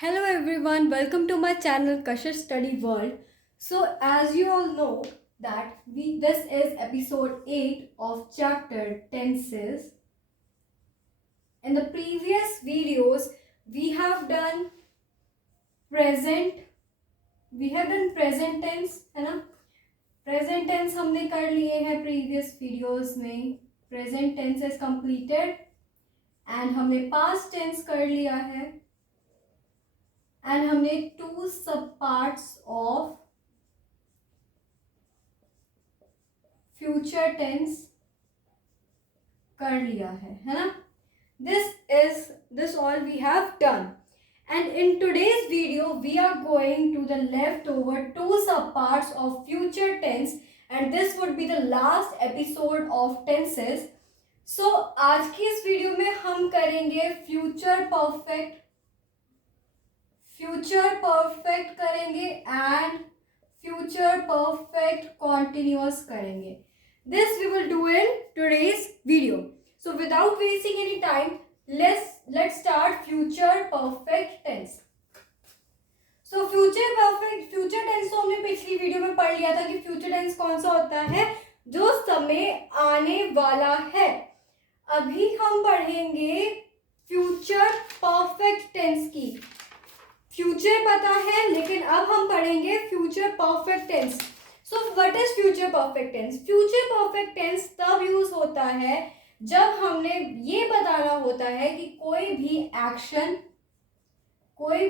Hello everyone, welcome to my channel Kashish Study World. So as you all know that this is episode 8 of chapter tenses. In the previous videos we have done present tense है ना. Present tense हमने कर लिए हैं previous videos में. Present tense is completed and हमने past tense कर लिया है एंड हमने 2 सब पार्ट्स ऑफ फ्यूचर टेंस कर लिया है ना. This all we have done, and in today's video we are going to the leftover 2 sub parts of future tense, and this would be the last episode of tenses. So आज की इस video में हम करेंगे future perfect करेंगे and future perfect continuous करेंगे. This we will do in today's video. So without wasting any time, let's start future perfect tense. So future tense तो हमने पिछली वीडियो में पढ़ लिया था कि फ्यूचर टेंस कौन सा होता है, जो समय आने वाला है. अभी हम पढ़ेंगे फ्यूचर परफेक्ट टेंस की. फ्यूचर पता है लेकिन अब हम पढ़ेंगे future perfect tense. So what is future perfect tense? Future perfect tense तब यूज होता है जब हमने ये बताना होता है कि कोई भी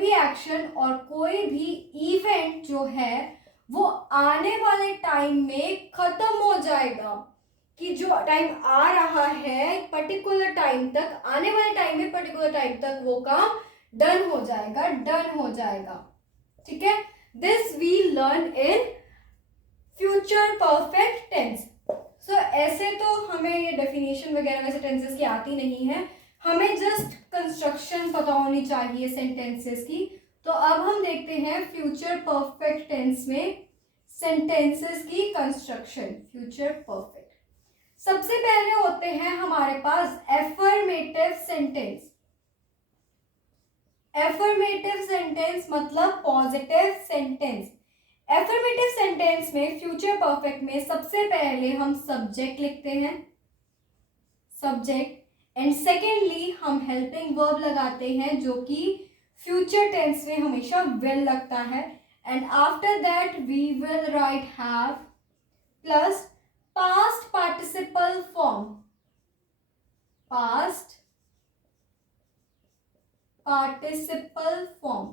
एक्शन और कोई भी इवेंट जो है वो आने वाले टाइम में खत्म हो जाएगा. कि जो टाइम आ रहा है पर्टिकुलर टाइम तक, आने वाले टाइम में पर्टिकुलर टाइम तक वो काम डन हो जाएगा. ठीक है. This we learn in future perfect tense. So ऐसे तो हमें ये डेफिनेशन वगैरह वैसे टेंसेस की आती नहीं है, हमें जस्ट कंस्ट्रक्शन पता होनी चाहिए सेंटेंसेस की. तो अब हम देखते हैं फ्यूचर परफेक्ट टेंस में सेंटेंसेस की कंस्ट्रक्शन. फ्यूचर परफेक्ट सबसे पहले होते हैं हमारे पास एफर्मेटिव सेंटेंस. एफर्मेटिव सेंटेंस मतलब पॉजिटिव सेंटेंस. एफर्मेटिव सेंटेंस में फ्यूचर परफेक्ट में सबसे पहले हम सब्जेक्ट लिखते हैं, सब्जेक्ट, एंड सेकेंडली हम हेल्पिंग वर्ब लगाते हैं जो कि फ्यूचर टेंस में हमेशा विल लगता है. And after that we will write have plus past participle form. Past participle form.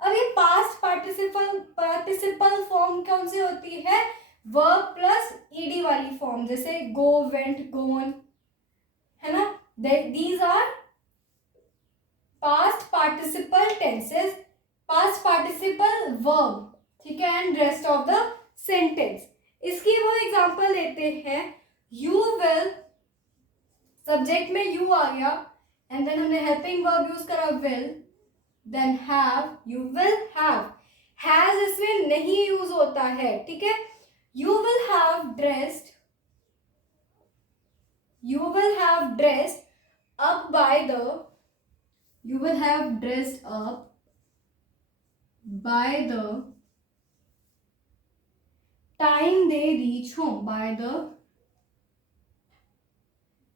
अब ये पास्ट पार्टिसिपल फॉर्म कौन सी होती है? वर्ब प्लस ईडी वाली फॉर्म, जैसे गो, वेंट, गोन, है ना. These are past participle tenses, past participle verb. ठीक है. And rest of the sentence. इसकी वो एग्जांपल लेते हैं. यू विल, सब्जेक्ट में यू आ गया एंड देन हमने हेल्पिंग वर्ब यूज करा will, then have, you will have. Has इसमें नहीं यूज होता है. ठीक है. You will have dressed up by the, you will have dressed up by the time they reach home. By the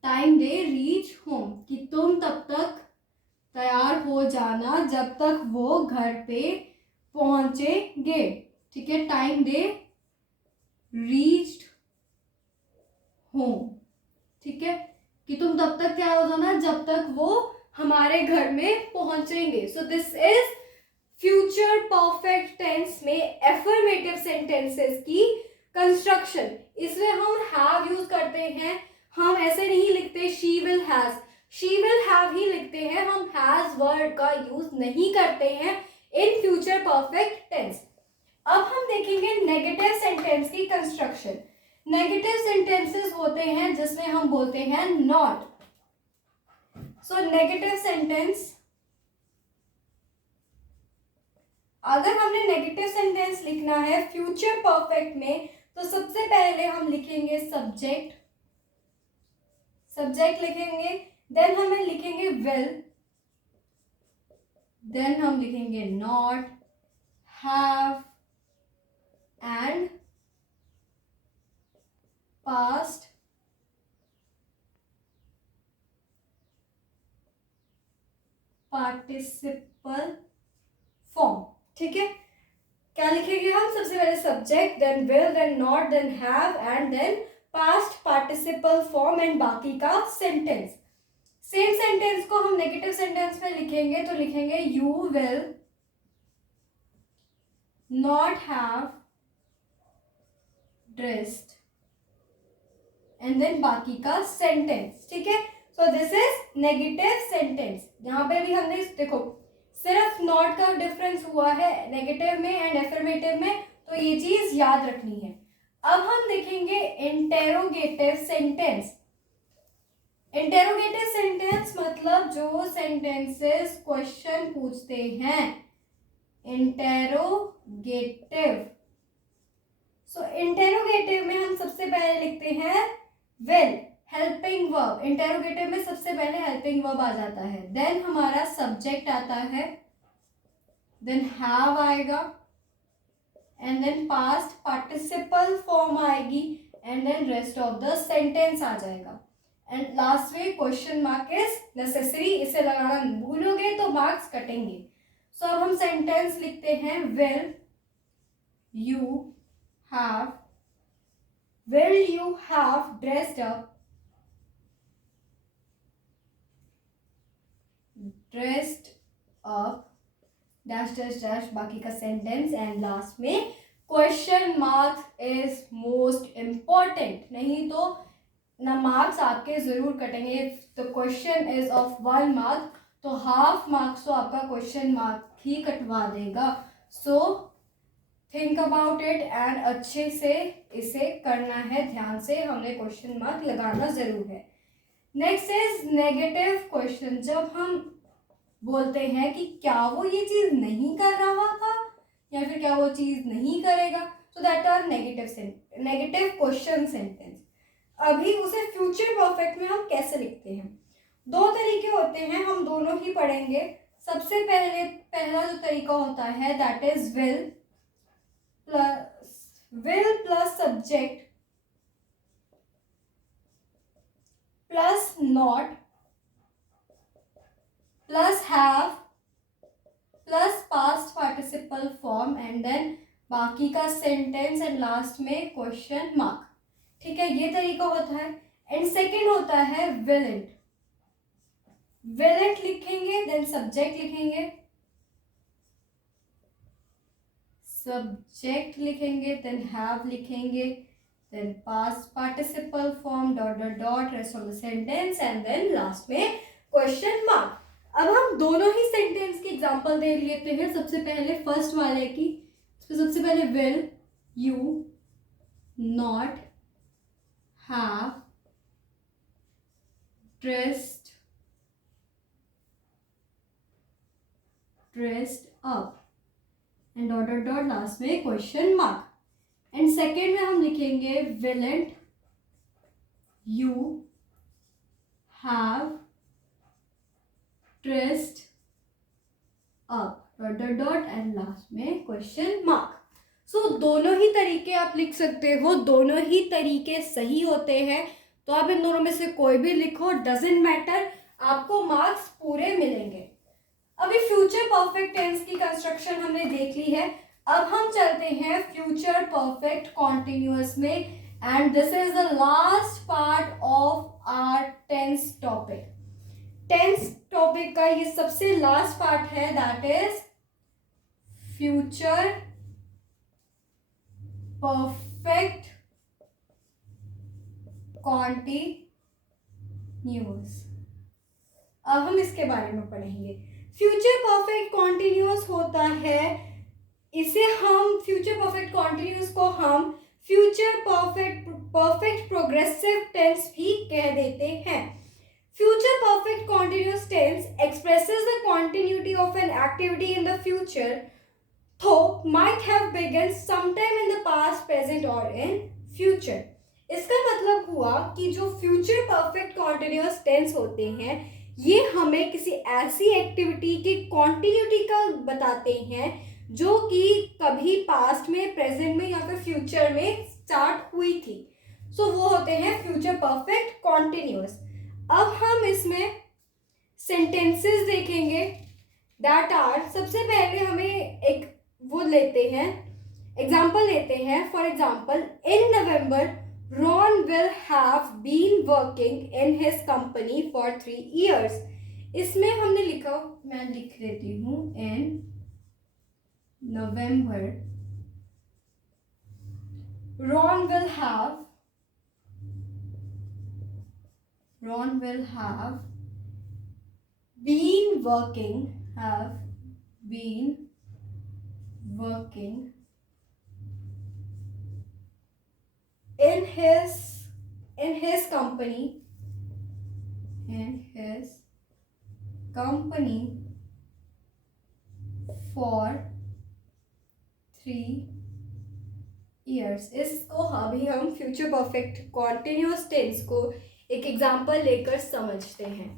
time they reach home, कि तुम तब तक तैयार हो जाना जब तक वो घर पे पहुंचेंगे. ठीक है. Time they reached home. ठीक है. कि तुम तब तक तैयार हो जाना जब तक वो हमारे घर में पहुंचेंगे. So this is future perfect tense में एफर्मेटिव सेंटेंसेस की कंस्ट्रक्शन. इसमें हम हैव यूज करते हैं. हम ऐसे नहीं लिखते she will has, she will have he लिखते हैं. हम हैज वर्ड का यूज नहीं करते हैं इन फ्यूचर परफेक्ट टेंस. अब हम देखेंगे नेगेटिव सेंटेंस की कंस्ट्रक्शन. नेगेटिव सेंटेंसेस होते हैं जिसमें हम बोलते हैं नॉट. सो नेगेटिव सेंटेंस, अगर हमने नेगेटिव सेंटेंस लिखना है फ्यूचर परफेक्ट में तो सबसे पहले हम लिखेंगे सब्जेक्ट लिखेंगे, देन हमें लिखेंगे विल, देन हम लिखेंगे not, have and past participle form. ठीक है, क्या लिखेंगे हम? सबसे पहले subject, then will, then not, then have and then past participle form and बाकी का सेंटेंस। सेम सेंटेंस को हम नेगेटिव सेंटेंस में लिखेंगे तो लिखेंगे you will not have dressed and then बाकी का सेंटेंस। ठीक है, so this is negative sentence. यहां पे भी हमने देखो सिर्फ नॉट का डिफरेंस हुआ है नेगेटिव में एंड एफर्मेटिव में, तो ये चीज याद रखनी है। अब हम देखेंगे इंटेरोगेटिव सेंटेंस। इंटेरोगेटिव सेंटेंस मतलब जो सेंटेंसेस क्वेश्चन पूछते हैं, इंटेरोगेटिव। सो इंटेरोगेटिव में हम सबसे पहले लिखते हैं विल, हेल्पिंग वर्ब। इंटेरोगेटिव में सबसे पहले हेल्पिंग वर्ब आ जाता है, देन हमारा सब्जेक्ट आता है, देन हैव आएगा and then past participle form आएगी and then rest of the sentence आ जाएगा एंड लास्ट में क्वेश्चन मार्क इज नेसेसरी। इसे लगाना भूलोगे तो मार्क्स कटेंगे। सो अब हम सेंटेंस लिखते हैं will you have dressed up dash dash dash बाकी का सेंटेंस एंड लास्ट में question marks is most important. नहीं तो ना मार्क्स आपके जरूर कटेंगे। The question is of 1 mark तो हाफ मार्क्स तो आपका क्वेश्चन मार्क ही कटवा देगा। So think about it and अच्छे से इसे करना है, ध्यान से हमने क्वेश्चन मार्क लगाना जरूर है। Next is negative question. जब हम बोलते हैं कि क्या वो ये चीज नहीं कर रहा था या फिर क्या वो चीज नहीं करेगा, so that are negative question sentence. अभी उसे फ्यूचर परफेक्ट में हम कैसे लिखते हैं? 2 तरीके होते हैं, हम दोनों ही पढ़ेंगे। सबसे पहला जो तरीका होता है that is will plus subject plus not plus have plus past participle form and then बाकी का सेंटेंस एंड लास्ट में क्वेश्चन मार्क। ठीक है, ये तरीका होता है। एंड सेकंड होता है विलेंट। विलेंट लिखेंगे देन सब्जेक्ट लिखेंगे देन हैव लिखेंगे then past participle form dot dot dot rest of the sentence and then last में क्वेश्चन मार्क। अब हम दोनों ही सेंटेंस की एग्जांपल दे लेते हैं। सबसे पहले फर्स्ट वाले की, सबसे पहले will you not have dressed up and dot dot dot last में क्वेश्चन मार्क। एंड सेकेंड में हम लिखेंगे won't you have dressed up dot dot dot and last में क्वेश्चन मार्क। सो दोनों ही तरीके आप लिख सकते हो, दोनों ही तरीके सही होते हैं। तो आप इन दोनों में से कोई भी लिखो, डजेंट मैटर, आपको मार्क्स पूरे मिलेंगे। अभी फ्यूचर परफेक्ट टेंस की कंस्ट्रक्शन हमने देख ली है। अब हम चलते हैं फ्यूचर परफेक्ट कॉन्टिन्यूअस में and this is the last part of our tense topic. Tense topic का ये सबसे लास्ट पार्ट है that is future perfect continuous. अब हम इसके बारे में पढ़ेंगे। फ्यूचर परफेक्ट कॉन्टिन्यूअस होता है, इसे हम फ्यूचर परफेक्ट कॉन्टिन्यूअस को हम फ्यूचर परफेक्ट प्रोग्रेसिव टेंस भी कह देते हैं। Future perfect continuous tense expresses the continuity of an activity in the future though might have begun sometime in the past, present or in future। इसका मतलब हुआ कि जो फ्यूचर परफेक्ट कॉन्टिन्यूअस टेंस होते हैं ये हमें किसी ऐसी एक्टिविटी की कॉन्टिन्यूटी का बताते हैं जो कि कभी पास्ट में, प्रेजेंट में या फिर फ्यूचर में स्टार्ट हुई थी. सो वो होते हैं फ्यूचर परफेक्ट कॉन्टिन्यूअस. अब हम इसमें सेंटेंसेस देखेंगे दैट आर, सबसे पहले हमें एक वो लेते हैं, एग्जाम्पल लेते हैं. For example, in November Ron will have been working in his company for 3 years. इसमें हमने लिखा, मैं लिख देती हूँ, in November Ron will have been working in his company for 3 years. इसको अभी हम फ्यूचर परफेक्ट कॉन्टिन्यूअस टेंस को एक एग्जांपल लेकर समझते हैं.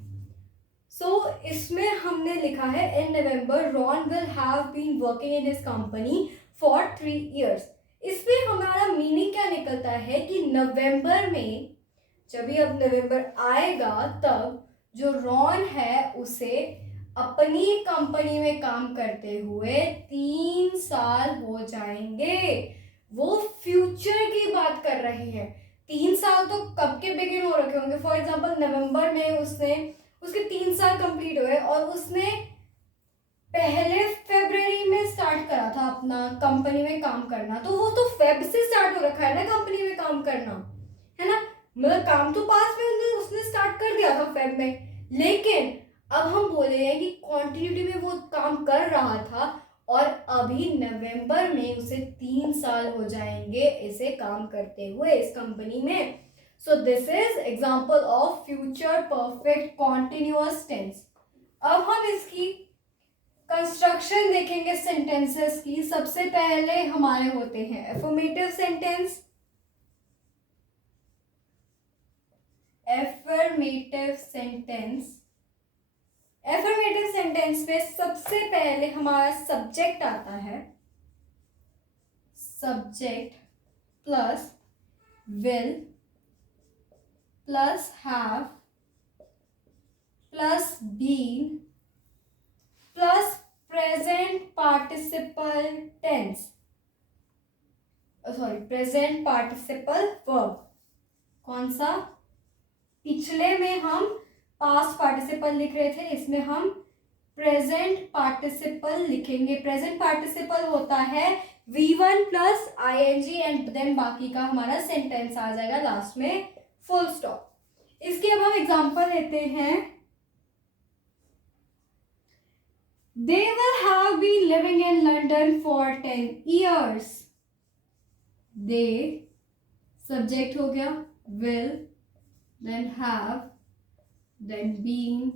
सो इसमें हमने लिखा है in November Ron will have been working in his company for 3 years. इसमें हमारा मीनिंग क्या निकलता है कि नवंबर में, जब भी अब नवंबर आएगा तब जो रॉन है उसे अपनी कंपनी में काम करते हुए 3 साल हो जाएंगे. वो फ्यूचर की बात कर रहे हैं. 3 साल तो कब के बिगिन हो रखे होंगे. फॉर एग्जाम्पल, नवंबर में उसके 3 साल कंप्लीट हुए और उसने पहले फरवरी में स्टार्ट करा था अपना कंपनी में काम करना. तो वो तो फेब से स्टार्ट हो रखा है ना कंपनी में काम करना, है ना. मतलब काम तो पास में उसने स्टार्ट कर दिया था फेब में, लेकिन अब हम बोल रहे हैं कि कॉन्टिन्यूटी में वो काम कर रहा था और अभी नवंबर में उसे 3 साल हो जाएंगे इसे काम करते हुए इस कंपनी में. So this is example of future perfect continuous tense. अब हम इसकी कंस्ट्रक्शन देखेंगे सेंटेंसेस की. सबसे पहले हमारे होते हैं एफर्मेटिव सेंटेंस. एफर्मेटिव सेंटेंस में सबसे पहले हमारा सब्जेक्ट आता है. Subject plus will plus have plus been plus present participle tense, present participle verb. कौन सा? पिछले में हम पास्ट पार्टिसिपल लिख रहे थे, इसमें हम प्रेजेंट पार्टिसिपल लिखेंगे. प्रेजेंट पार्टिसिपल होता है V1 plus ing and then बाकी का हमारा सेंटेंस आ जाएगा लास्ट में फुल स्टॉप. इसके अब हम एग्जांपल लेते हैं. They will have been living in London for 10 years. They, subject हो गया, will, then have, then been.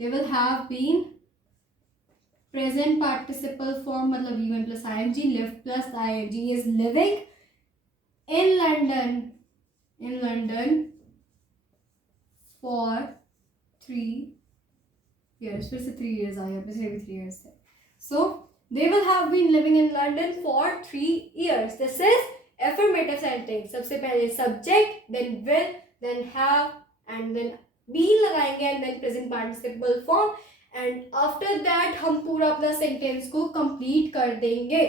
They will have been present participle form, मतलब V1 plus ing, live plus ing is living in London for 3 years. फिर से 3 years आया, पिछले भी 3 years थे. So they will have been living in London for 3 years. This is affirmative sentence. सबसे पहले subject, then will, then have and then been लगाएंगे and then present participle form and after that हम पूरा अपना sentence को complete कर देंगे.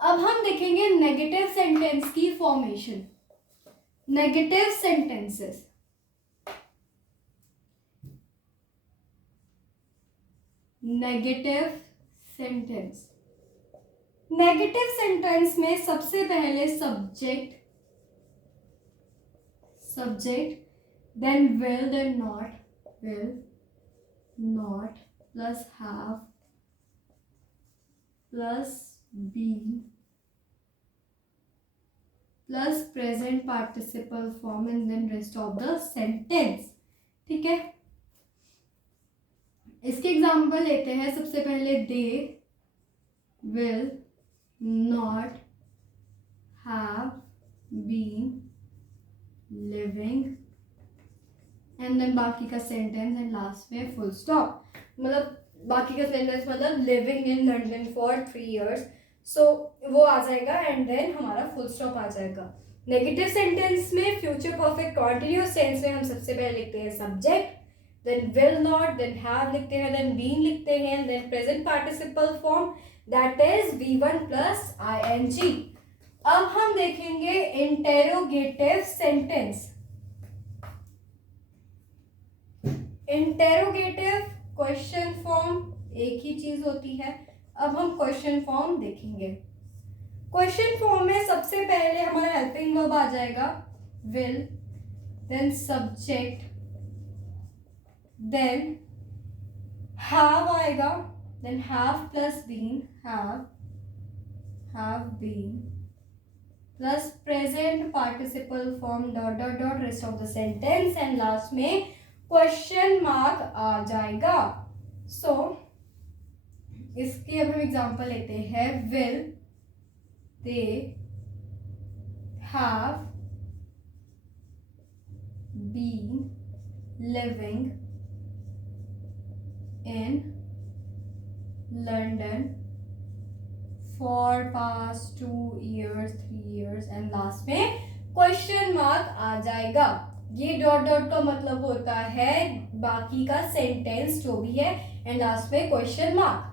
अब हम देखेंगे negative sentence की formation. Negative sentences. Negative sentence में सबसे पहले subject then will, then not plus have plus be plus present participle form and then rest of the sentence. ठीक है. इसके एग्जाम्पल लेते हैं. सबसे पहले they will not have been living and then बाकी का सेंटेंस एंड लास्ट में फुल स्टॉप. मतलब बाकी का सेंटेंस मतलब living in London for 3 years. So वो आ जाएगा एंड देन हमारा फुल स्टॉप आ जाएगा. नेगेटिव सेंटेंस में फ्यूचर परफेक्ट कॉन्टिन्यूअस टेंस में हम सबसे पहले लिखते हैं subject, then will not, then have लिखते हैं, देन बीन लिखते हैं, then present participle form that is V1 plus ing. अब हम देखेंगे interrogative sentence. Interrogative question form एक ही चीज होती है. अब हम क्वेश्चन फॉर्म देखेंगे. क्वेश्चन फॉर्म में सबसे पहले हमारा हेल्पिंग वर्ब आ जाएगा will, then subject, then have आएगा, then have plus been, have been plus present participle form dot dot dot rest of the sentence and last में क्वेश्चन मार्क आ जाएगा. सो इसकी अब हम एग्जांपल लेते हैं. Will they have been living in London for past 2 years 3 years and last में क्वेश्चन मार्क आ जाएगा. ये डॉट डॉट का मतलब होता है बाकी का सेंटेंस जो भी है एंड लास्ट में क्वेश्चन मार्क.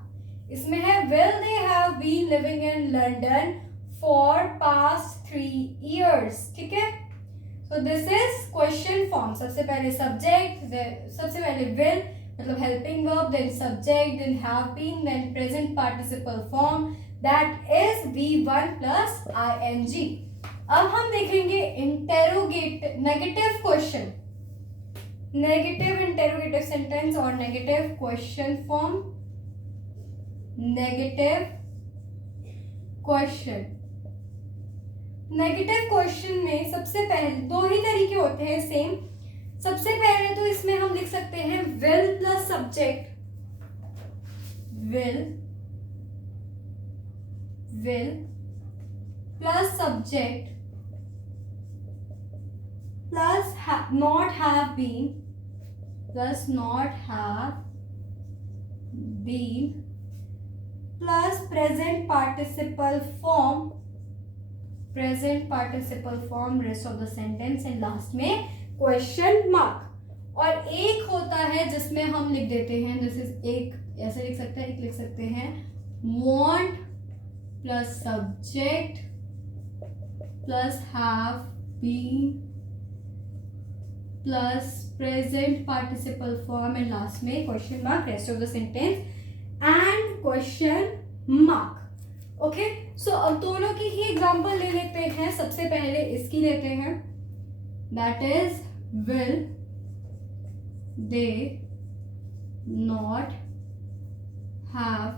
इसमें है will they have been living in London for past 3 years. ठीक है. So this is question form. सबसे पहले सब्जेक्ट, सबसे पहले विल मतलब helping verb, then subject, then have been, then present participle form that is V1 plus ing. अब हम देखेंगे negative question, negative interrogative sentence और negative question form. Negative question, negative question में सबसे पहले दो ही तरीके होते हैं सेम. सबसे पहले तो इसमें हम लिख सकते हैं will plus subject, will plus subject plus not have been plus plus present participle form rest of the sentence and last में क्वेश्चन मार्क. और एक होता है जिसमें हम लिख देते हैं, जैसे एक ऐसे लिख सकते हैं, एक लिख सकते हैं want plus subject plus have been plus present participle form and last में question mark rest of the sentence and question mark. Okay. So अब दोनों की ही एग्जांपल ले लेते हैं. सबसे पहले इसकी लेते हैं, that is will they not have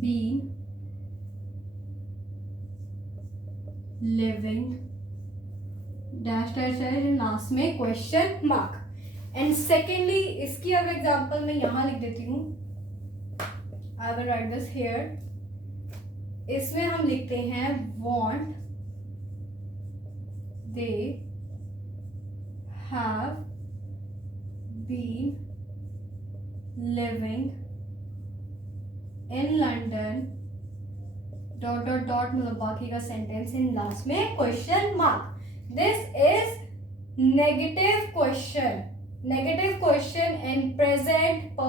been living dash dash dash last में क्वेश्चन मार्क. एंड सेकेंडली इसकी अब एग्जांपल मैं यहां लिख देती हूं. I will write this here. इसमें हम लिखते हैं want they have been living in London dot dot dot मतलब बाकी का सेंटेंस इन लास्ट में question mark. This is negative question. Negative question in present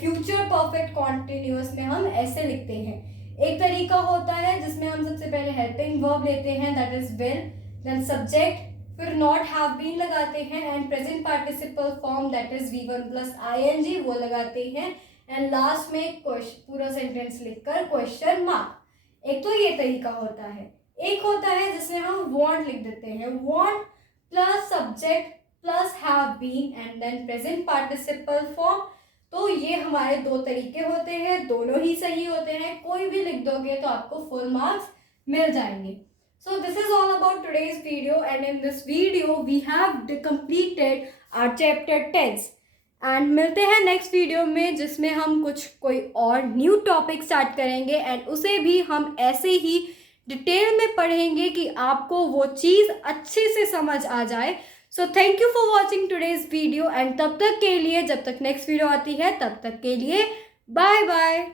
future perfect continuous में हम ऐसे लिखते हैं. एक तरीका होता है जिसमें हम सबसे पहले हेल्पिंग वर्ब लेते हैं that is will, then subject, फिर नॉट हैव बीन लगाते हैं and present participle form that is V1 plus ing वो लगाते हैं एंड लास्ट में पूरा सेंटेंस लिखकर क्वेश्चन मार्क. एक तो ये तरीका होता है. एक होता है जिसमें हम want लिख देते हैं, want plus subject plus have been and then present participle form. तो ये हमारे दो तरीके होते हैं, दोनों ही सही होते हैं. कोई भी लिख दोगे तो आपको फुल मार्क्स मिल जाएंगे. So this is all about today's video, and in this video we have completed our chapter 10. And मिलते हैं नेक्स्ट वीडियो में जिसमें हम कोई और न्यू टॉपिक स्टार्ट करेंगे एंड उसे भी हम ऐसे ही डिटेल में पढ़ेंगे कि आपको वो चीज़ अच्छे से समझ आ जाए. So thank you for watching today's video and तब तक के लिए, जब तक नेक्स्ट वीडियो आती है तब तक के लिए बाय बाय.